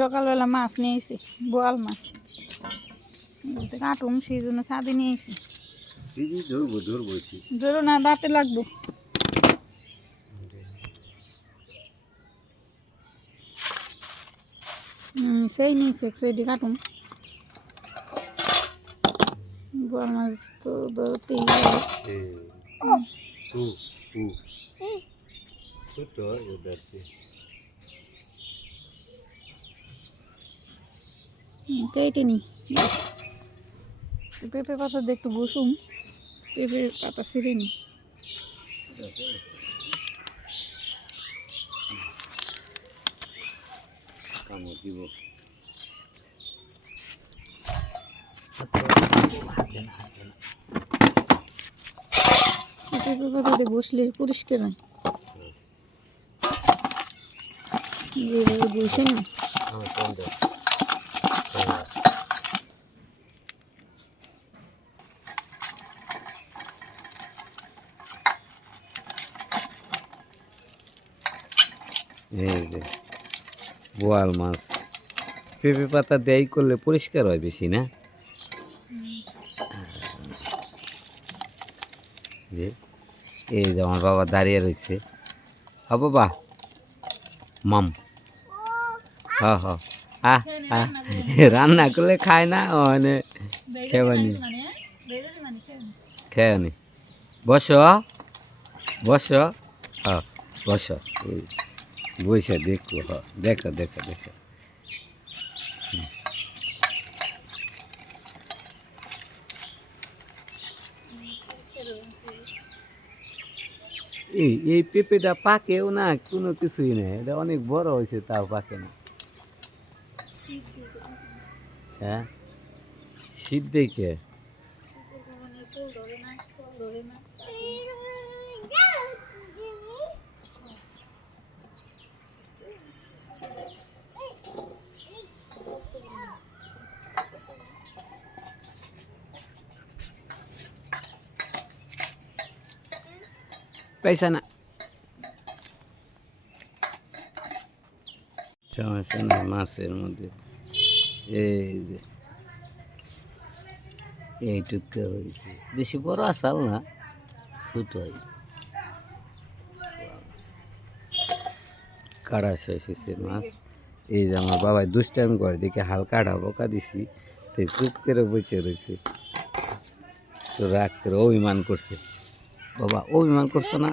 সকালবেলা মাছ নিয়েছি বোয়াল মাছ। কাটুম সেই জন্য ছাদে নিয়েছি। ধরবো ধরবো ধরো না দাঁতে লাগবো। সেই নিয়েছে এক সাইডে কাটুম বোয়াল মাছ তো ধরতেই ছোট কেটে নি পেঁপে পাতা দিয়ে একটু বসুন পেঁপে পাতা ছিঁড়ে নি। পেঁপে পাতা দিয়ে বসলে পরিষ্কার হয়। যেভাবে বসে না আমার ফোন দে এই যে বোয়াল মাছ। পেঁপে পাতা দেয় করলে পরিষ্কার হয় বেশি, না? যে, এই যে আমার বাবা দাঁড়িয়ে রয়েছে হ বাবা। মাম। আহ আহ রান্না করলে খায় না মানে খেবানি খেয়ানি বস বস। বস। বসে দেখো দেখো দেখো দেখো। এই এই পেঁপেটা পাকেও না, কোনো কিছুই নেই এটা অনেক বড় হয়েছে, তাও পাকে না। হ্যাঁ? শীত দেখে পয়সা না সমস্যা না মাছের মধ্যে। এই যে এইটুকু হয়েছে। বেশি বড় আসাল না, ছোট কাড়া শেষ হয়েছে মাছ। এই যে আমার বাবাই দুষ্টাইম করে, দেখে হালকা কাটা বোকা দিছি তো চুপ করে বসে রয়েছে। তো রাগ করে অভিমান করছে। বাবা অভিমান করছ না।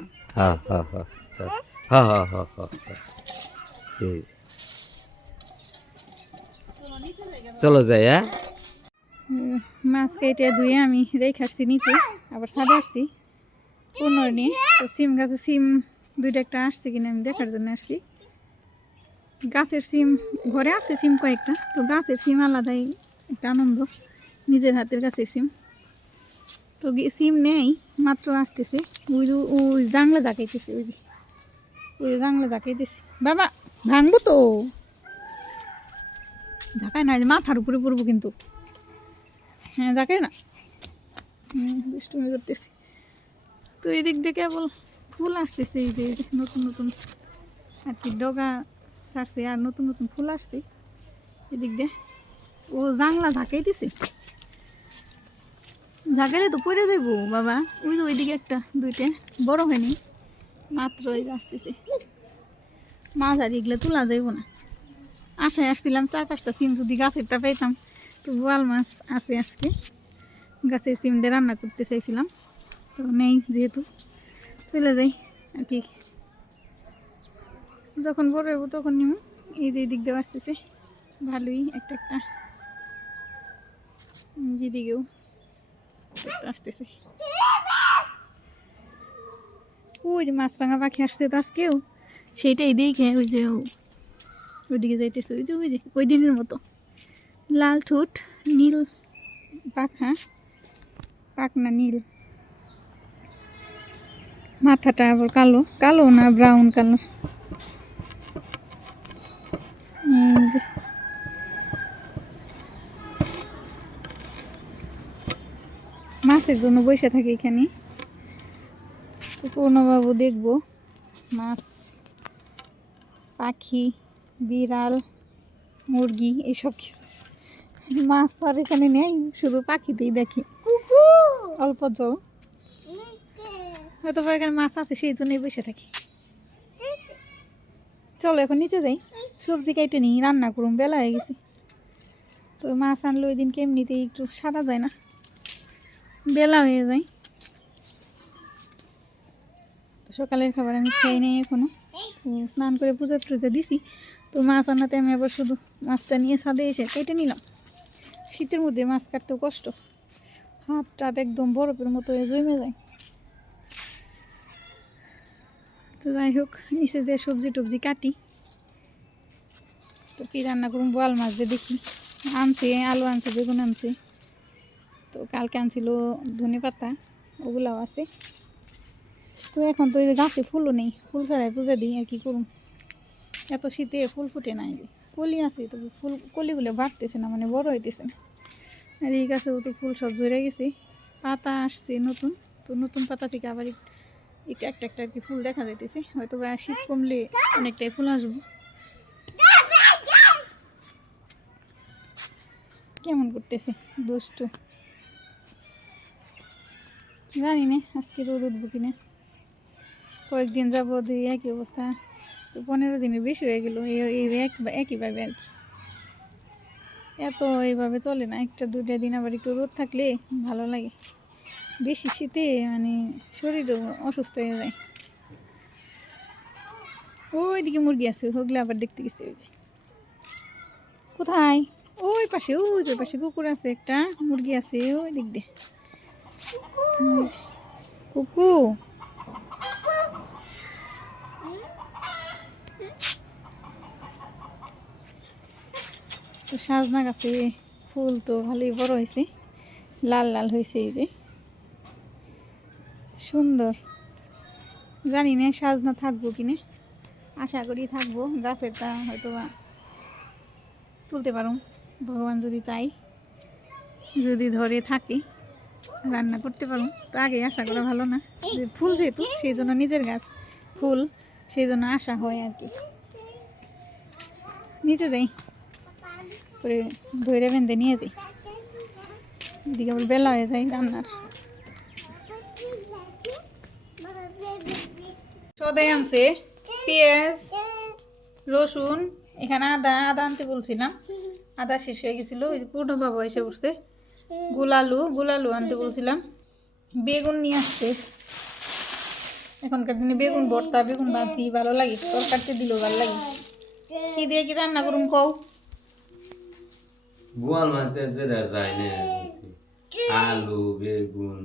চলো যাই হ্যাঁ? মাছ কেটে ধুয়ে আমি রেখে আসছি নিচে আবার সাদা আসছি। পনেরো নিয়ে তো সিম গাছে সিম দুইটা একটা আসছে কিনা আমি দেখার জন্য আসছি। গাছের সিম ঘরে আছে সিম কয়েকটা তো গাছের সিম আলাদাই একটা আনন্দ নিজের হাতের গাছের সিম। তো সিম নেই, মাত্র আসতেছে। ওই যে- ওই জাংলা জাকাইতেছে ওই যে। ওই জাংলা জাকাইতেছে বাবা, ভাঙবো তো। ঝাঁকায় না মাথার উপরে পড়ব কিন্তু। হ্যাঁ যাকে না। দুষ্টুমি করতেছি। তো এদিক দিয়ে কেবল ফুল আসতেছে, এই যে নতুন নতুন আর কি ডগা ছাড়ছে, আর নতুন নতুন ফুল আসছে। এদিক দিয়ে ও জাংলা ঝাঁকাই দিছে ঝাঁকাইলে তো পড়ে যাইব, বাবা। ওই তো ওইদিকে একটা, দুইটা। বড় হয়নি, মাত্র যে আসতেছে। মাছ আর এগুলো তোলা যাইব না। আশায় আসছিলাম চার পাঁচটা সিম যদি গাছেরটা পাইতাম, তো বোয়াল মাছ আছে আজকে। গাছের সিম দিয়ে রান্না করতে চাইছিলাম। তো নেই যেহেতু। চলে যাই আর কি। যখন বড় হব তখন নিব এই যে দিক দিয়ে আসতেছে। ভালোই একটা একটা। যেদিকেও। আসতেছে। ওই যে মাছরাঙা পাখি আসছে, তো আজকেও। সেইটাই দেখে ওই যে ওইদিকে যাইতেছে। ওই যে ওই যে, ওই দিনের মতো। লাল ঠোঁট, নীল পাখা, পাখনা নীল। মাথাটা আবার কালো। কালো না ব্রাউন কালার? মাছের জন্য বসে থাকি এখানে। তো পূর্ণবাবু দেখব। মাছ পাখি বিড়াল মুরগি এইসব কিছু। মাছ তো আর এখানে নেই শুধু পাখিতেই দেখি। অল্প জল। হয়তো এখানে মাছ আছে সেই জন্যই বসে থাকি। চলো এখন নিচে যাই। সবজি কেটে নিই রান্না করুন বেলা হয়ে গেছে। তো মাছ আনলে ওই দিন কেমনিতেই একটু সাদা যায় না। বেলা হয়ে যায়। সকালের খাবার আমি খেয়ে নেই এখনও। স্নান করে পুজো টুজো দিছি। তো মাছ আনাতে আমি আবার শুধু মাছটা নিয়ে ছাদে এসে কেটে নিলাম। শীতের মধ্যে মাছ কাটতেও কষ্ট। হাত টাত একদম বরফের মতো জমে যায়। তো যাই হোক, নিচে যে সবজি টবজি কাটি। তো কী রান্না করুন বোয়াল মাছ যে দেখি। আনছে, আলু আনছে, বেগুন আনছে। তো কালকে আনছিল ধনে পাতা, ওগুলাও আছে। তো এখন তো এই গাছে ফুলও নেই, ফুল ছাড়াই পূজা দিই আর কি করুন এত শীতে ফুল ফুটে নাই। কলি আছে তো ফুল, কলিগুলো বাড়তেছে না মানে বড় হইতেছে না। আর এই গাছেও তো ফুল সব ধরে গেছে, পাতা আসছে নতুন। তো নতুন পাতা থেকে আবার এক- একটা একটা একটা আর কি ফুল দেখা যাইতেছে। হয়তো বা শীত কমলে অনেকটাই ফুল আসব। কেমন করতেছে দুষ্টু। জানি না আজকে রোদ উঠবো কিনা। কয়েকদিন যাব দিয়ে একই অবস্থা, তো পনেরো দিনের বেশি হয়ে গেলো একইভাবে আর কি। এত এইভাবে চলে না, একটা দুইটা দিন আবার একটু রোদ থাকলে ভালো লাগে। বেশি শীতে মানে শরীরও অসুস্থ হয়ে যায়। ওইদিকে মুরগি আছে, ওগুলো আবার দেখতে গেছে ওই যে। কোথায়? ওই পাশে, ওই যে পাশে কুকুর আছে, একটা মুরগি আছে, ওই দিক দিয়ে। কুকু। তো সাজনা গাছে ফুল তো ভালোই বড় হয়েছে। লাল লাল হয়েছে এই যে। সুন্দর। জানি না সাজনা থাকব কিনে আশা করি থাকব। গাছেরটা হয়তো তুলতে পারো। ভগবান যদি চাই যদি ধরে থাকে। রান্না করতে পারো তো আগে আশা করা ভালো না। যে ফুল যেহেতু, সেই জন্য নিজের গাছ, ফুল, সেই জন্য আশা হয় আর কি। নিচে যাই। করে ধরে বেঁধে নিয়ে যাই। এদিকে আবার বেলা হয়ে যায় রান্নার। সদাই আনছে পেঁয়াজ, রসুন, এখানে আদা আদা আনতে বলছিলাম। আদা শেষ হয়ে গেছিল, ওই বাবা এসে বসছে গুলালু গুলালু আনতে বলছিলাম। বেগুন নিয়ে আসছে। এখনকার দিনে বেগুন ভর্তা বেগুন ভাজি ভালো লাগে। তরকারিতে দিলেও ভালো লাগে। কি দিয়ে কি রান্না করুন কও? বোয়াল মাছটা যেটা যায় না আলু বেগুন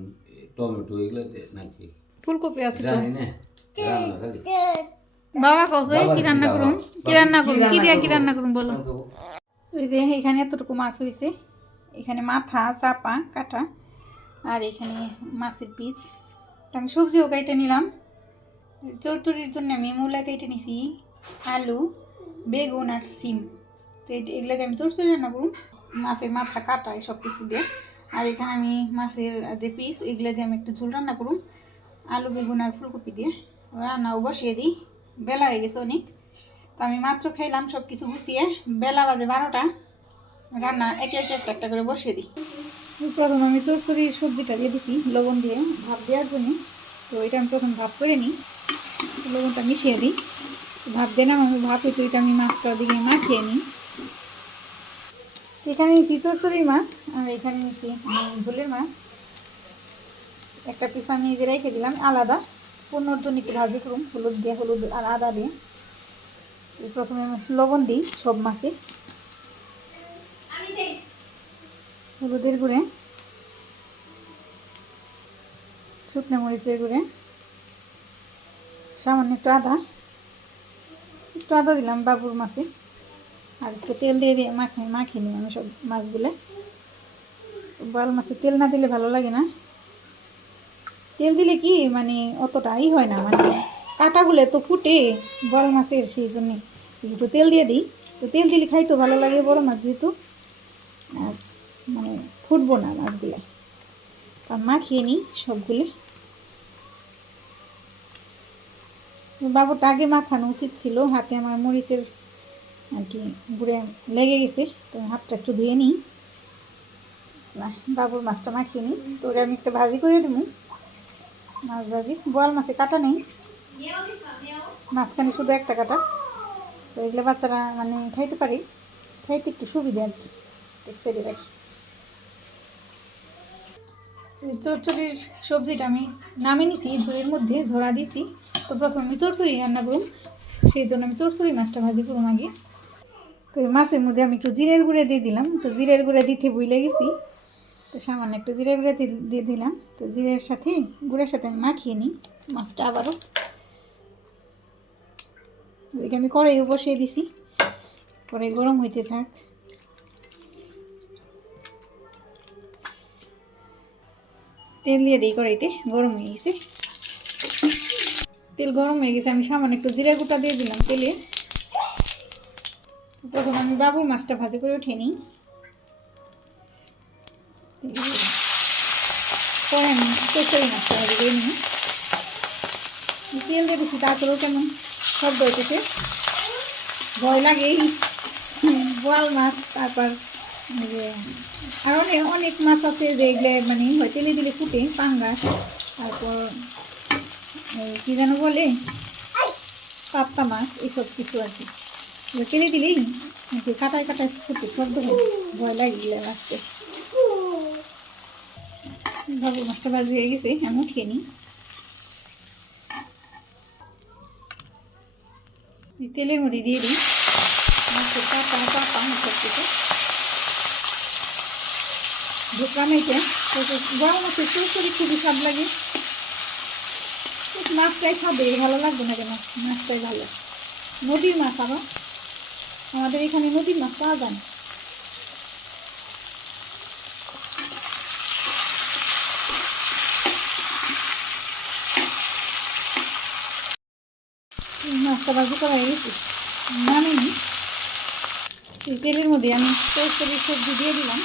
টমেটো এগুলো নাকি? ফুলকপি আছে তো। রান্না খালি। বাবা কসে কি রান্না করুন কি রান্না করুন কি দিয়ে কি রান্না করুন বলো। ওই যে এখানে এতটুকু মাছ হয়েছে এখানে মাথা, চাপা, কাটা আর এখানে মাছের পিস আমি সবজিও কেটে নিলাম। চরচড়ির জন্য আমি মূলা কেটে নিছি, আলু, বেগুন আর সিম। তো এগুলোতে আমি চরচড়ি রান্না করুন মাছের মাথা, কাটা সব কিছু দিয়ে। আর এখানে আমি মাছের যে পিস এগুলো দিয়ে আমি একটু ঝোল রান্না করুন আলু, বেগুন আর ফুলকপি দিয়ে। রান্নাও বসিয়ে দিই। বেলা হয়ে গেছে অনেক। তো আমি মাত্র খাইলাম সব কিছু গুছিয়ে। বেলা বাজে বারোটা। রান্না একে একে একটা একটা করে বসিয়ে দিই। প্রথম আমি চচ্চড়ি সবজিটা দিয়ে দিছি, লবণ দিয়ে, ভাপ দেওয়ার জন্য। তো এটা আমি প্রথম ভাপ করে নিই, লবণটা মিশিয়ে দিই। ভাপ না আমি ভাপ একটু এটা আমি মাছটা দিকে মাখিয়ে নিই। তো এখানে নিয়েছি চচ্চড়ির মাছ, আর এখানে নিয়েছি ঝোলের মাছ। একটা পিস আমি নিজে রেখে দিলাম, আলাদা। পনেরো জন একটু ভাজি করুন, হলুদ দিয়ে, হলুদ আর আদা দিয়ে। প্রথমে লবণ দিই সব মাছে। হলুদের গুঁড়ে, শুকনো মরিচের গুঁড়ে, সামান্য একটু আদা একটু আদা দিলাম বাবুর মাছে, আর একটু তেল দিয়ে দিয়ে মাখে, মাখিয়ে নিই আমি সব মাছগুলো। বল মাছে তেল না দিলে ভালো লাগে না। তেল দিলে কি মানে অতটা ই হয় না মানে কাটাগুলো তো ফুটে বড় মাছের সেই জন্যে। একটু তেল দিয়ে দিই, তো তেল দিলে খাইতে ভালো লাগে বড় মাছ যেহেতু। আর ফুটবো না মাছগুলো। কারণ মাখিয়ে নিই সবগুলো। বাবুটা আগে মাখানো উচিত ছিল, হাতে আমার মরিচের আর কি ঘুরে লেগে গেছে, তো হাতটা একটু ধুয়ে নিই। না, বাবুর মাছটা মাখিয়ে নিই, তো আমি একটা ভাজি করে দেবো। মাছ ভাজি, বোয়াল মাছে কাটা নেই। মাঝখানে শুধু একটা কাটা। তো এগুলো বাচ্চারা মানে খাইতে পারে, খাইতে একটু সুবিধা আর কি। সাইডে রাখি। চচ্চড়ির সবজিটা আমি নামে নিছি ঝুড়ির মধ্যে ঝোড়া দিছি তো প্রথমে আমি চচ্চড়ি রান্না করুন। সেই জন্য আমি চচ্চড়ি মাছটা ভাজি করুন আগে। তো এই মাছের মধ্যে আমি একটু জিরের গুঁড়ে দিয়ে দিলাম। তো জিরের গুঁড়ে দিতে বুঝলে গেছি। তো সামান্য একটু জিরের গুঁড়ে দিয়ে দিলাম। তো জিরের সাথে, গুঁড়ের সাথে আমি মাখিয়ে নিই মাছটা আবারও। এদিকে আমি কড়াইও বসিয়ে দিছি। কড়াই গরম হইতে থাক। তেল দিয়ে দিই কড়াইতে, গরম হয়ে গেছে। তেল গরম হয়ে গেছে, আমি সামান্য একটু জিরা গুঁটা দিয়ে দিলাম তেলে। প্রথম আমি বাবুর মাছটা ভাজি করে উঠে নিই। পরে আমি চচ্চড়ি মাছটা ভাজি করে নিই। তেল দিয়ে দিচ্ছি, তারপরেও কেমন শব্দ হইতেছে। ভয় লাগে বোয়াল মাছ, তারপর যে, আর অনেক অনেক মাছ আছে যে এগুলো মানে হয়, তেলে দিলে ফুটে, পাঙ্গাস, তারপর কী যেন বলে পাপ্তা মাছ এইসব কিছু আর কি। তেলে দিলেই যে কাটায় কাটায় ফুটে হয়, ভয় লাগে এগুলো মাছতে বাবু মাছটা বাজি হয়ে গেছে, আমি খেয়ে নিই। তেলের মধ্যে দিয়ে দিই মাছের পাতা পাতা সব কিছু এটা গরম মাছের চুরি খুবই স্বাদ লাগে। মাছটাই খাবে ভালো লাগবে না কেন? মাছটাই ভালো। নদীর মাছ আবার। আমাদের এখানে নদীর মাছ পাওয়া যায় না। মাছটা ভাজি করা হয়ে গেছে। তেলের মধ্যে আমি সবজি দিয়ে দিলাম।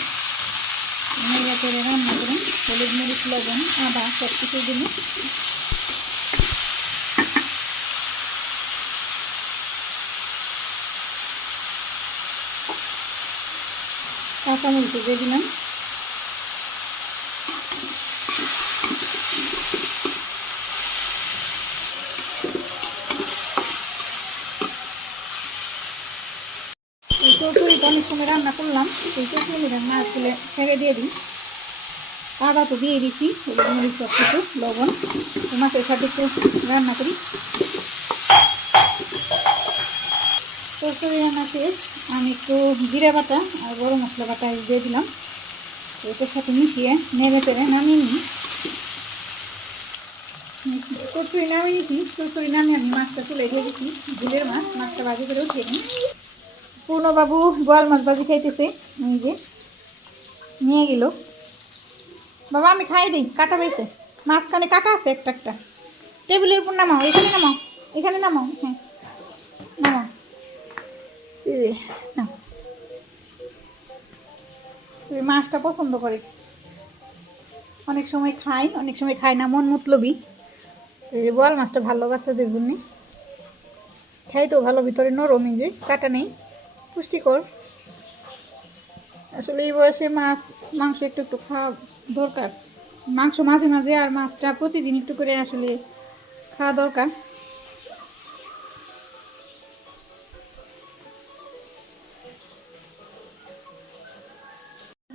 নেড়ে করে রান্না করুন হলুদ মরিচ লবণ আদা সব কিছু দিলে কাঁচামরিচ দিয়ে দিলাম। এই চৌচুরিটা অনেক সময় রান্না করলাম। সেই চৌচুরিটা মাছগুলো ছেড়ে দিয়ে দিই। আদা তো দিয়ে দিচ্ছি মরিচ সব কিছু লবণ, মাছের সাথে রান্না করি। চৌচুরি রান্না শেষ। আমি একটু জিরে বাটা আর গরম মশলা বাটা দিয়ে দিলাম। এটার সাথে মিশিয়ে নেড়ে চেড়ে নামিয়ে নিই। চচুরি নামিয়ে নিয়েছি। চচুরি নামিয়ে আমি মাছটা তুলে দিয়ে দিচ্ছি ঝিলের মাছ, মাছটা ভাজি করে উঠিয়ে নিই। পূর্ণবাবু গোয়াল মাছ ভাজি খাইতেছে। এই যে, নিয়ে গেল। বাবা, আমি খাই দিই, কাটা পেয়েছে মাঝখানে কাটা আছে একটা একটা। টেবিলের উপর নামাও, এখানে নামাও এখানে নামাও হ্যাঁ। নামাও। তুই মাছটা পছন্দ করে। অনেক সময় খাই, অনেক সময় খাই না, মন মতলবি বোয়াল মাছটা ভালো বাচ্চাদের জন্য। খাই তো ভালো, ভিতরে নরমই যে, কাটা নেই। পুষ্টিকর। আসলে এই বয়সে মাছ, মাংস একটু একটু খাওয়া দরকার। মাংস মাঝে মাঝে আর মাছটা প্রতিদিন একটু করে আসলে খাওয়া দরকার।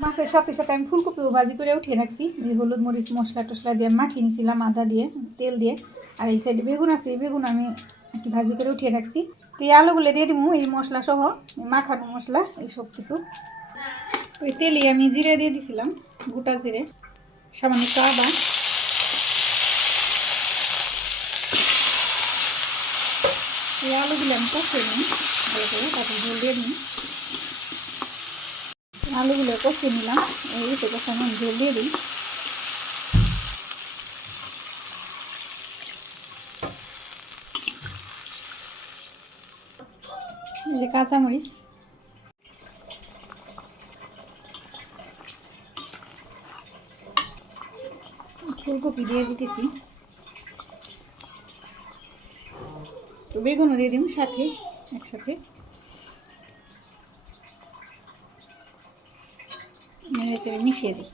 মাছের সাথে সাথে আমি ফুলকপিও ভাজি করে উঠিয়ে রাখছি। এই হলুদ মরিচ, মশলা টশলা দিয়ে মাখিয়ে নিয়েছিলাম আদা দিয়ে, তেল দিয়ে। আর এই সাইডে বেগুন আছে, এই বেগুন আমি কি ভাজি করে উঠিয়ে রাখছি। তো এই আলুগুলো দিয়ে দিব এই মশলা সহ মাখানো মশলা, এই সব কিছু। ওই তেলে আমি জিরে দিয়ে দিছিলাম, গোটা জিরে, সামান্য আদা এই আলুগুলো আমি কষিয়ে নিই, ভালো করে, তারপর ঝোল দিয়ে দিই। আলুগুলো কষিয়ে নিলাম, এই তো কষানো ঝোল দিয়ে দিই। কাঁচামরিচ। ফুলকপি দিয়ে দিতেছি। তো বেগুনও দিয়ে দিব সাথে, একসাথে। মিশিয়ে দিই।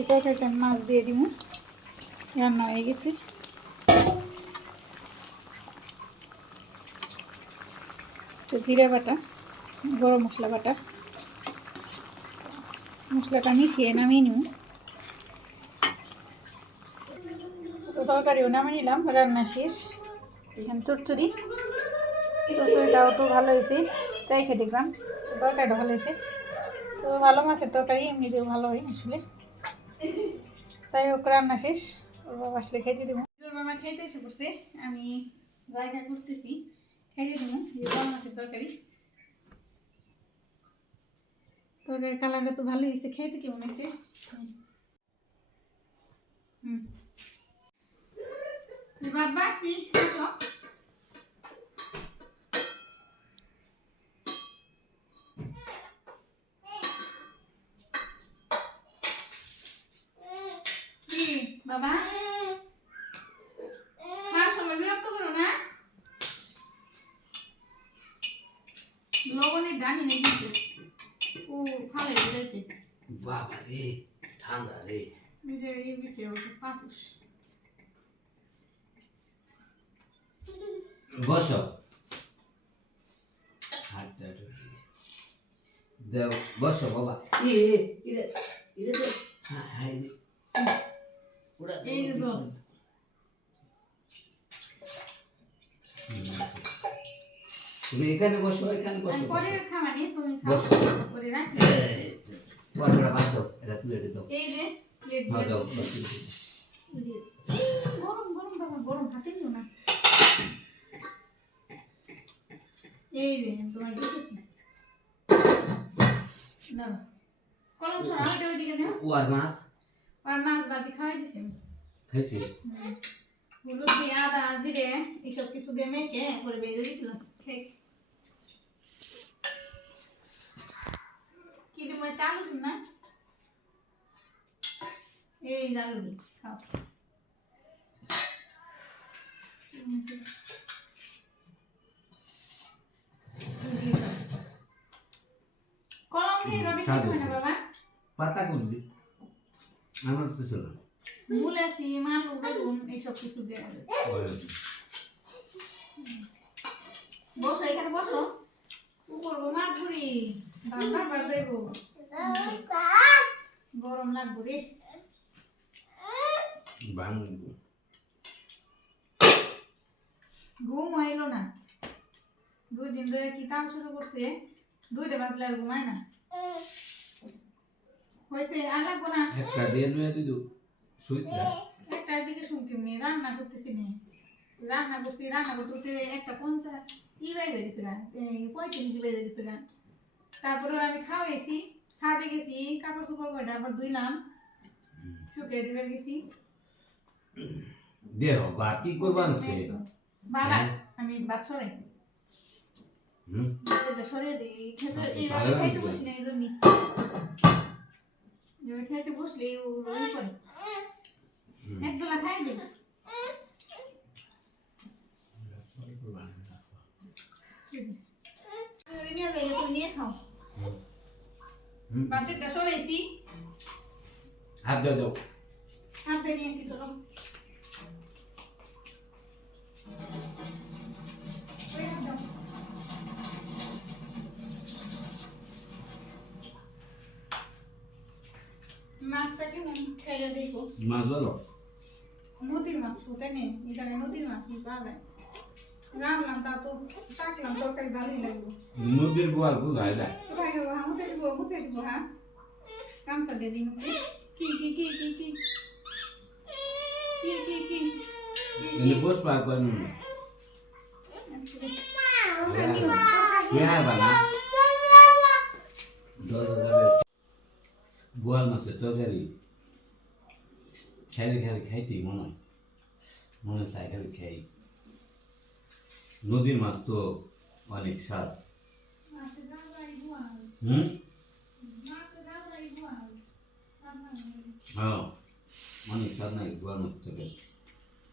এটা একটা মাছ দিয়ে দিব। রান্না হয়ে গেছে। তো জিরা বাটা, গরম মশলা বাটা। মশলাটা মিশিয়ে নামিয়ে নিব। তো তরকারিও নামিয়ে নিলাম, রান্না শেষ। এখানে চচ্চড়ি। চচ্চড়িটাও তো ভালো হয়েছে চাই খেয়ে দেখলাম। তরকারিটা ভালো হয়েছে। তো ভালো মাছের তরকারি, এমনিতেও ভালো হয় আসলে। যাই হোক, রান্না শেষ। ওর বাবা আসলে খাইতে দেবো। বাবা খাইতে এসে পড়ছে আমি জায়গা করতেছি। খাইতে দেবো বড় মাছের তো ভালোই হয়েছে খাইতে কেমন হয়েছে? হুম। বাবা সি কি বাবা খাওয়ার সময় বিরক্ত করো না লবণের ডানি নেই কিন্তু ও ফালে বেড়াইতে বাবা রে ঠান্ডা রে ওই যে এই বিষয়ে ওকে পাপুস বসো। হাতটা দেও বসো বাবা। এ এ ইরে ইরে দে হ্যাঁ হ্যাঁ ওরা এই যে তুমি এখানে বসো এখানে বসো পরে বসো। খামানি তুমি খাও পরে রাখি ভাত দাও, এটা প্লেটে দাও। এই যে প্লেট ভাত দিয়ে দাও দিচ্ছি। প্লেটে দাও। এই গরম গরম বাবা গরম হাতে নিও না। এই যে তোমার দিতেছি দাও কলম ছড়া ওইটা ওইদিকে নেও ও মাছ? ভাজি খাওয়াই দিছি? খাইছি? হলুদ দিয়ে আদা জিরে এইসব কিছু দিয়ে মেখে করে বেজে দিয়েছিলাম খাইছি। কি দিব একটা আলু না? এই আলু খাও। কলম দিয়ে এভাবে খেতে হয় না বাবা। পাতা করবি আমার তো ছিল মূলা সিম আলু বেগুন এইসব কিছু দিয়ে বসো এখানে বসো। করব মাছ বারবার বার যাইবো। গরম লাগবো রে। বাংলা ঘুম এলো না। দুই দিন ধরে কি কাম শুরু করছে? দুইটা বাজলে আর ঘুমায় না হয়েছে আর লাগবো না একটা দিয়ে নুয়ে দিদু শুইতে একটার দিকে শুনকি নি রান্না করতেছি নি রান্না করছি রান্না করতে একটা পঞ্চাশ ই বেজে গেছে গা পঁয়ত্রিশ বেজে গেছে গা তারপরে আমি খাওয়াইছি ছাদে গেছি কাপড় চোপড় কয়টা আবার ধুইলাম শুকিয়ে দিবে গেছি দেহ বাকি করবান সে বাবা। আমি বাদ খেতে বসলে একবেলা খাই দিন হাত দিয়ে দাও হাত দিয়ে নিয়ে আসি চলো Thank you. দাও। মাছটা কেমন খেয়ে দেখো মাছ বলো নদীর মাছ তো তাই নেই এই জায়গায় নদীর মাছ পাওয়া যায় রান্নাম তা তো কাটলাম তরকারি ভালোই লাগল নদীর গোয়াল বুঝায় যায় কোথায় যাব হ্যাঁ মুছে দিব মুছে দিব হ্যাঁ গামছা দিয়ে দিই মুছে কি কি কি কি কি কি কি কি কিন্তু পুষ্পা কয় নুন বানা দশ হাজারের গোয়াল মাছের তরকারি খেলে খেলে খাইতেই মনে হয়, মনে চাই খালি খাই। নদীর মাছ তো অনেক স্বাদ। হুম? হ্যাঁ অনেক স্বাদ নাই গোয়াল মাছ তরকারি।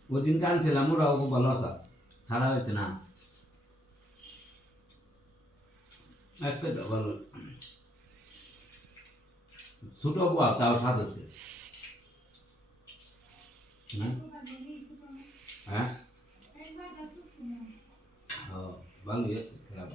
ওই দিন আনছিলাম ওরাও খুব ভালো আসা ছাড়া হয়েছে না। আজকে ভালো। ছোটো বল তাও স্বাদ হুম? হ্যাঁ? ভালোই আছে খারাপ